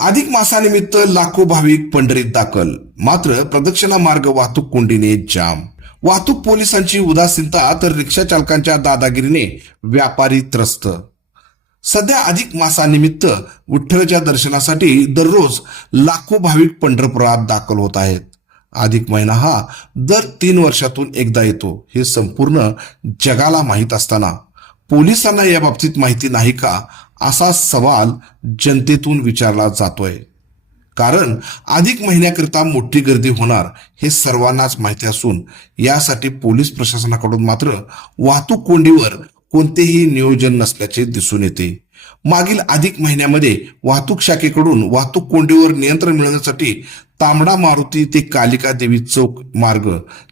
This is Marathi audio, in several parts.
अधिक मासानिमित्त लाखो भाविक पंढरीत दाखल, मात्र प्रदक्षिणा मार्ग वाहतूक कोंडीने जाम. वाहतूक पोलिसांची उदासीनता तर रिक्षा चालकांच्या दादागिरीने व्यापारी त्रस्त. सध्या अधिक मासानिमित्त विठ्ठलाच्या दर्शनासाठी दररोज लाखो भाविक पंढरपुरात दाखल होत आहेत. अधिक महिना हा दर 3 वर्षातून एकदा येतो हे संपूर्ण जगाला माहीत असताना पोलिसांना या बाबतीत माहिती नाही का, असा सवाल जनतेतून विचारला जातोय. कारण अधिक महिन्याकरिता मोठी गर्दी होणार हे सर्वांनाच माहिती असून यासाठी पोलीस प्रशासनाकडून मात्र वाहतूक कोंडीवर कोणतेही नियोजन नसल्याचे दिसून येते. मागील अधिक महिन्यामध्ये वाहतूक शाखेकडून वाहतूक कोंडीवर नियंत्रण मिळवण्यासाठी तांबडा मारुती ते कालिका देवी चौक मार्ग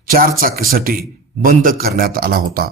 4 चाकीसाठी बंद करण्यात आला होता.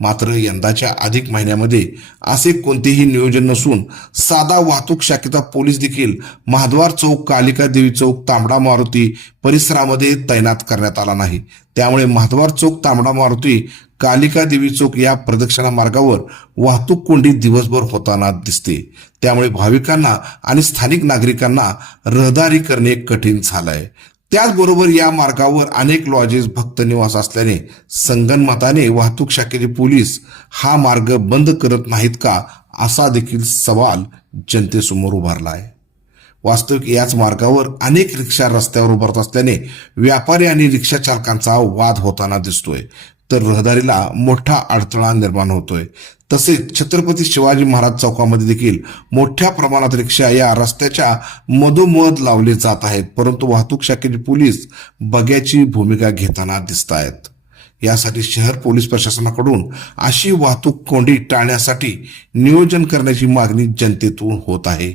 मात्र यंदाच्या अधिक महिन्यामध्ये असे कोणतेही नियोजन नसून साधा वाहतूक शाखेचा पोलीस देखील महाद्वार चौक, कालिका देवी चौक, तांबडा मारुती परिसरामध्ये तैनात करण्यात आला नाही. त्यामुळे महाद्वार चौक, तांबडा मारुती, कालिका देवी चौक या प्रदक्षिणा मार्गावर वाहतूक कोंडी दिवसभर होताना दिसते. त्यामुळे भाविकांना आणि स्थानिक नागरिकांना रहदारी करणे कठीण झालंय. त्याचबरोबर या मार्गावर अनेक लॉजेस, भक्त निवास असल्याने संगनमताने वाहतूक शाखेचे पोलीस हा मार्ग बंद करत नाहीत का, असा देखील सवाल जनतेसमोर उभारला आहे. वास्तविक याच मार्गावर अनेक रिक्षा रस्त्यावर उभारत असल्याने व्यापारी आणि रिक्षा चालकांचा वाद होताना दिसतोय, तर रहदारीला मोठा अडथळा निर्माण होतोय. तसेच छत्रपती शिवाजी महाराज चौकामध्ये देखील मोठ्या प्रमाणात रिक्षा या रस्त्याच्या मधोमध लावले जात आहेत, परंतु वाहतूक शाखेचे पोलीस बघ्याची भूमिका घेताना दिसत आहेत. यासाठी शहर पोलीस प्रशासनाकडून अशी वाहतूक कोंडी टाळण्यासाठी नियोजन करण्याची मागणी जनतेतून होत आहे.